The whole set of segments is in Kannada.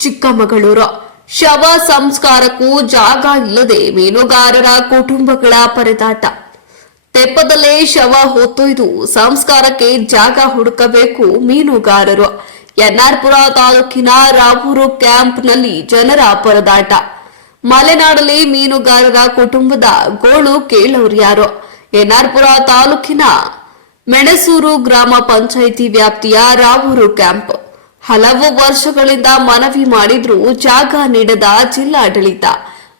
ಚಿಕ್ಕಮಗಳೂರು. ಶವ ಸಂಸ್ಕಾರಕ್ಕೂ ಜಾಗ ಇಲ್ಲದೆ ಮೀನುಗಾರರ ಕುಟುಂಬಗಳ ಪರದಾಟ. ತೆಪ್ಪದಲ್ಲೇ ಶವ ಹೊತ್ತೊಯ್ದು ಸಂಸ್ಕಾರಕ್ಕೆ ಜಾಗ ಹುಡುಕಬೇಕು ಮೀನುಗಾರರು. ಎನ್ಆರ್ಪುರ ತಾಲೂಕಿನ ರಾವೂರು ಕ್ಯಾಂಪ್ನಲ್ಲಿ ಜನರ ಪರದಾಟ. ಮಲೆನಾಡಲ್ಲಿ ಮೀನುಗಾರರ ಕುಟುಂಬದ ಗೋಳು ಕೇಳೋರ್ಯಾರು ಎನ್ಆರ್ಪುರ ತಾಲೂಕಿನ ಮೆಣಸೂರು ಗ್ರಾಮ ಪಂಚಾಯಿತಿ ವ್ಯಾಪ್ತಿಯ ರಾವೂರು ಕ್ಯಾಂಪ್. ಹಲವು ವರ್ಷಗಳಿಂದ ಮನವಿ ಮಾಡಿದ್ರೂ ಜಾಗ ನೀಡದ ಜಿಲ್ಲಾಡಳಿತ.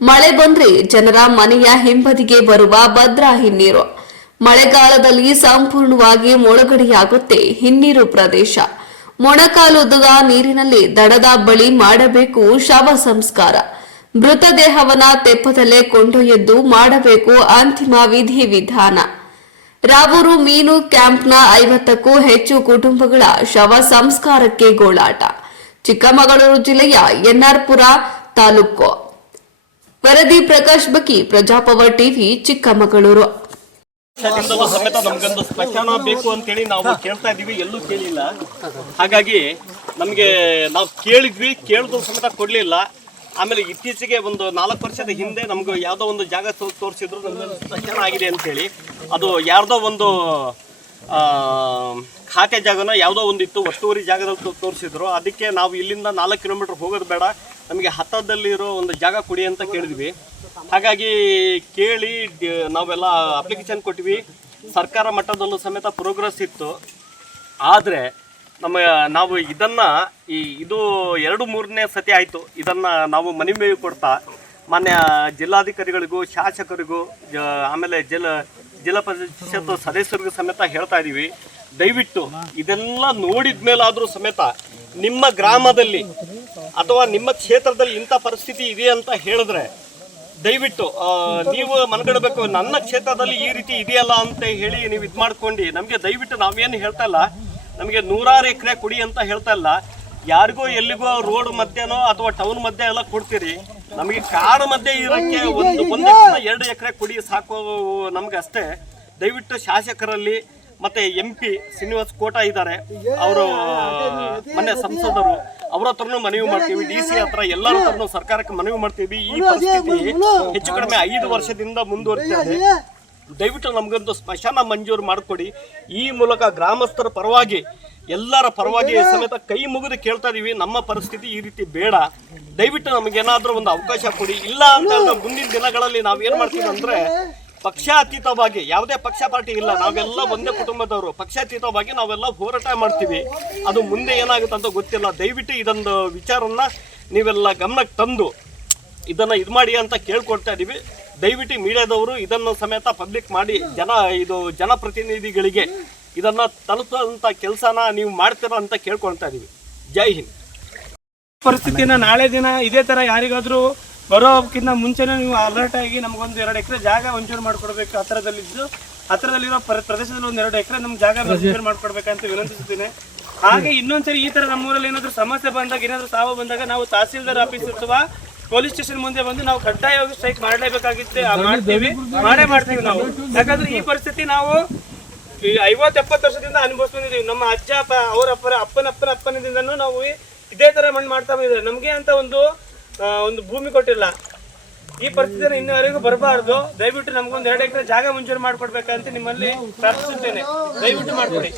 ಮಳೆ ಬಂದ್ರೆ ಜನರ ಮನೆಯ ಹಿಂಬದಿಗೆ ಬರುವ ಭದ್ರಾ ಹಿನ್ನೀರು. ಮಳೆಗಾಲದಲ್ಲಿ ಸಂಪೂರ್ಣವಾಗಿ ಮುಳುಗಡೆಯಾಗುತ್ತೆ ಹಿನ್ನೀರು ಪ್ರದೇಶ. ಮೊಣಕಾಲುದ್ದದ ನೀರಿನಲ್ಲಿ ದಡದ ಬಳಿ ಮಾಡಬೇಕು ಶವ ಸಂಸ್ಕಾರ. ಮೃತದೇಹವನ್ನ ತೆಪ್ಪದಲ್ಲೇ ಕೊಂಡೊಯ್ಯದ್ದು ಮಾಡಬೇಕು ಅಂತಿಮ ವಿಧಿ ವಿಧಾನ ರಾವೂರು ಮೀನು ಕ್ಯಾಂಪ್ನ ಐವತ್ತಕ್ಕೂ ಹೆಚ್ಚು ಕುಟುಂಬಗಳ ಶವ ಸಂಸ್ಕಾರಕ್ಕೆ ಗೋಳಾಟ. ಚಿಕ್ಕಮಗಳೂರು ಜಿಲ್ಲೆಯ ಎನ್ಆರ್ಪುರ ತಾಲೂಕು. ವರದಿ ಪ್ರಕಾಶ್ ಬಕಿ, ಪ್ರಜಾಪವರ್ ಟಿವಿ, ಚಿಕ್ಕಮಗಳೂರು. ಸಮೇತ ನಮ್ಗೊಂದು ಸ್ಮಶಾನ ಬೇಕು ಅಂತೇಳಿ ನಾವು ಕೇಳ್ತಾ ಇದೀವಿ ಎಲ್ಲೂ ಕೇಳಿಲ್ಲ. ಹಾಗಾಗಿ ನಮಗೆ ನಾವು ಕೇಳಿದ್ವಿ ಕೇಳಿದ್ರು ಸಮೇತ ಕೊಡ್ಲಿಲ್ಲ. ಆಮೇಲೆ ಇತ್ತೀಚೆಗೆ ಒಂದು ನಾಲ್ಕು ವರ್ಷದ ಹಿಂದೆ ನಮ್ಗೆ ಯಾವುದೋ ಒಂದು ಜಾಗ ತೋರಿಸಿದ್ರು, ನಮ್ಗೆ ಆಗಿದೆ ಅಂತೇಳಿ. ಅದು ಯಾರ್ದೋ ಒಂದು ಖಾತೆ ಜಾಗನ ಯಾವುದೋ ಒಂದು ಇತ್ತು, ಒತ್ತುವರಿ ಜಾಗದಲ್ಲಿ ತೋರಿಸಿದ್ರು. ಅದಕ್ಕೆ ನಾವು ಇಲ್ಲಿಂದ ನಾಲ್ಕು ಕಿಲೋಮೀಟರ್ ಹೋಗೋದು ಬೇಡ, ನಮಗೆ ಹತ್ತದಲ್ಲಿರೋ ಒಂದು ಜಾಗ ಕೊಡಿ ಅಂತ ಕೇಳಿದ್ವಿ. ಹಾಗಾಗಿ ಕೇಳಿ ನಾವೆಲ್ಲ ಅಪ್ಲಿಕೇಶನ್ ಕೊಟ್ವಿ. ಸರ್ಕಾರ ಮಟ್ಟದಲ್ಲೂ ಸಮೇತ ಪ್ರೋಗ್ರೆಸ್ ಇತ್ತು. ಆದರೆ ನಮ್ಮ, ನಾವು ಇದನ್ನ ಈ ಇದು ಎರಡು ಮೂರನೇ ಸತಿ ಆಯಿತು. ಇದನ್ನ ನಾವು ಮನವಿ ಕೊಡ್ತಾ, ಮಾನ್ಯ ಜಿಲ್ಲಾಧಿಕಾರಿಗಳಿಗೂ, ಶಾಸಕರಿಗೂ, ಜ- ಆಮೇಲೆ ಜಲ, ಜಿಲ್ಲಾ ಪರಿಷತ್ ಸದಸ್ಯರಿಗೂ ಸಮೇತ ಹೇಳ್ತಾ ಇದ್ದೀವಿ ದಯವಿಟ್ಟು ಇದೆಲ್ಲ ನೋಡಿದ ಮೇಲಾದರೂ ಸಮೇತ ನಿಮ್ಮ ಗ್ರಾಮದಲ್ಲಿ ಅಥವಾ ನಿಮ್ಮ ಕ್ಷೇತ್ರದಲ್ಲಿ ಇಂಥ ಪರಿಸ್ಥಿತಿ ಇದೆ ಅಂತ ಹೇಳಿದ್ರೆ, ದಯವಿಟ್ಟು ನೀವು ಮನಗಡಬೇಕು, ನನ್ನ ಕ್ಷೇತ್ರದಲ್ಲಿ ಈ ರೀತಿ ಇದೆಯಲ್ಲ ಅಂತ ಹೇಳಿ ನೀವು ಇದು ಮಾಡ್ಕೊಂಡು ನಮಗೆ ದಯವಿಟ್ಟು ನಾವೇನು ಹೇಳ್ತಾ ಇಲ್ಲ. ನಮಗೆ ನೂರಾರು ಎಕರೆ ಕುಡಿ ಅಂತ ಹೇಳ್ತಾ ಇಲ್ಲ ಯಾರಿಗೋ ಎಲ್ಲಿಗೋ ರೋಡ್ ಮಧ್ಯನೋ ಅಥವಾ ಟೌನ್ ಮಧ್ಯೆ ಎಲ್ಲ ಕೊಡ್ತೀರಿ. ನಮಗೆ ಕಾಡು ಮಧ್ಯೆ ಇರೋಕ್ಕೆ ಒಂದು ಒಂದು ಎರಡು ಎಕರೆ ಕುಡಿ ಸಾಕು ನಮ್ಗೆ ಅಷ್ಟೇ. ದಯವಿಟ್ಟು ಶಾಸಕರಲ್ಲಿ ಮತ್ತೆ ಎಂ ಪಿ ಶ್ರೀನಿವಾಸ್ ಕೋಟ ಇದ್ದಾರೆ. ಅವರು ಮನೆ ಸಂಸದರು. ಅವ್ರ ಹತ್ರನೂ ಮನವಿ ಮಾಡ್ತೀವಿ. ಡಿ ಸಿ ಹತ್ರ ಎಲ್ಲರ ಹತ್ರನೂ ಸರ್ಕಾರಕ್ಕೆ ಮನವಿ ಮಾಡ್ತೀವಿ. ಈ ಪರಿಸ್ಥಿತಿ ಹೆಚ್ಚು ಕಡಿಮೆ ಐದು ವರ್ಷದಿಂದ ಮುಂದುವರಿತಾ ಇದೆ. ದಯವಿಟ್ಟು ನಮಗೊಂದು ಸ್ಮಶಾನ ಮಂಜೂರು ಮಾಡಿಕೊಡಿ. ಈ ಮೂಲಕ ಗ್ರಾಮಸ್ಥರ ಪರವಾಗಿ ಎಲ್ಲರ ಪರವಾಗಿ ಸಮೇತ ಕೈ ಮುಗಿದು ಕೇಳ್ತಾ ಇದೀವಿ. ನಮ್ಮ ಪರಿಸ್ಥಿತಿ ಈ ರೀತಿ ಬೇಡ. ದಯವಿಟ್ಟು ನಮಗೇನಾದರೂ ಒಂದು ಅವಕಾಶ ಕೊಡಿ. ಇಲ್ಲ ಅಂತ ಹೇಳಿದ್ರೆ ಮುಂದಿನ ದಿನಗಳಲ್ಲಿ ನಾವು ಏನ್ ಮಾಡ್ತೀವಿ ಅಂದ್ರೆ ಪಕ್ಷಾತೀತವಾಗಿ ಯಾವುದೇ ಪಕ್ಷ ಪಾರ್ಟಿ ಇಲ್ಲ. ನಾವೆಲ್ಲ ಒಂದೇ ಕುಟುಂಬದವರು. ಪಕ್ಷಾತೀತವಾಗಿ ನಾವೆಲ್ಲ ಹೋರಾಟ ಮಾಡ್ತೀವಿ. ಅದು ಮುಂದೆ ಏನಾಗುತ್ತೆ ಅಂತ ಗೊತ್ತಿಲ್ಲ. ದಯವಿಟ್ಟು ಇದೊಂದು ವಿಚಾರನ್ನ ನೀವೆಲ್ಲ ಗಮನಕ್ಕೆ ತಂದು ಇದನ್ನ ಇದು ಮಾಡಿ ಅಂತ ಕೇಳ್ಕೊಳ್ತಾ ಇದೀವಿ. ದಯವಿಟ್ಟು ಮೀಡಿಯಾದವರು ಇದನ್ನು ಸಮೇತ ಪಬ್ಲಿಕ್ ಮಾಡಿ ಜನ, ಇದು ಜನಪ್ರತಿನಿಧಿಗಳಿಗೆ ಇದನ್ನ ತಲುಪುವಂತ ಕೆಲಸನ ನೀವು ಮಾಡ್ತೀರಾ ಅಂತ ಕೇಳ್ಕೊಳ್ತಾ ಇದೀವಿ. ಜೈ ಹಿಂದ್. ಪರಿಸ್ಥಿತಿನ ನಾಳೆ ದಿನ ಇದೇ ತರ ಯಾರಿಗಾದ್ರೂ ಬರೋಕ್ಕಿಂತ ಮುಂಚೆನೇ ನೀವು ಅಲರ್ಟ್ ಆಗಿ ನಮಗೊಂದು ಎರಡು ಎಕರೆ ಜಾಗ ಮಂಜೂರು ಮಾಡ್ಕೊಡ್ಬೇಕು ಹತ್ರದಲ್ಲಿದ್ದು ಹತ್ರದಲ್ಲಿರೋ ಪ್ರ- ಪ್ರದೇಶದಲ್ಲಿ ಒಂದು ಎರಡು ಎಕರೆ ನಮ್ಗೆ ಜಾಗ ಮಂಜೂರು ಮಾಡ್ಕೊಡ್ಬೇಕಂತ ವಿನಂತಿಸುತ್ತೇನೆ. ಹಾಗೆ ಇನ್ನೊಂದ್ಸರಿ ಈ ತರ ನಮ್ಮೂರಲ್ಲಿ ಏನಾದರೂ ಸಮಸ್ಯೆ ಬಂದಾಗ, ಏನಾದರೂ ಸಾವು ಬಂದಾಗ ನಾವು ತಹಸೀಲ್ದಾರ್ ಆಫೀಸ್ ಅಥವಾ ಪೊಲೀಸ್ ಸ್ಟೇಷನ್ ಮುಂದೆ ಬಂದು ನಾವು ಕಡ್ಡಾಯವಾಗಿ ಸ್ಟ್ರೈಕ್ ಮಾಡಲೇಬೇಕಾಗಿತ್ತು. ಮಾಡ್ತೀವಿ. ಮಾಡೇ ಮಾಡ್ತೀವಿ ನಾವು. ಯಾಕಂದ್ರೆ ಈ ಪರಿಸ್ಥಿತಿ ನಾವು ಈ ಐವತ್ತು ಎಪ್ಪತ್ತು ವರ್ಷದಿಂದ ಅನುಭವಿಸ್ಕೊಂಡಿದೀವಿ ನಮ್ಮ ಅಜ್ಜ ಅಪ್ಪ ಅವರ ಅಪ್ಪನ ಅಪ್ಪನ ಅಪ್ಪನ ಅಪ್ಪನದಿಂದನೂ ನಾವು ಇದೇ ತರ ಮಣ್ಣು ಮಾಡ್ತಾ ಬಂದಿದ್ದಾರೆ ನಮಗೆ ಅಂತ ಒಂದು ಒಂದು ಭೂಮಿ ಕೊಟ್ಟಿಲ್ಲ. ಈ ಪರಿಸ್ಥಿತಿ ಇನ್ನವರೆಗೂ ಬರಬಾರ್ದು. ದಯವಿಟ್ಟು ನಮಗೊಂದು ಎರಡು ಎಕರೆ ಜಾಗ ಮಂಜೂರು ಮಾಡ್ಕೊಡ್ಬೇಕಂತ ನಿಮ್ಮಲ್ಲಿ ಪ್ರಾರ್ಥಿಸುತ್ತೇನೆ. ದಯವಿಟ್ಟು ಮಾಡ್ಕೊಡಿ.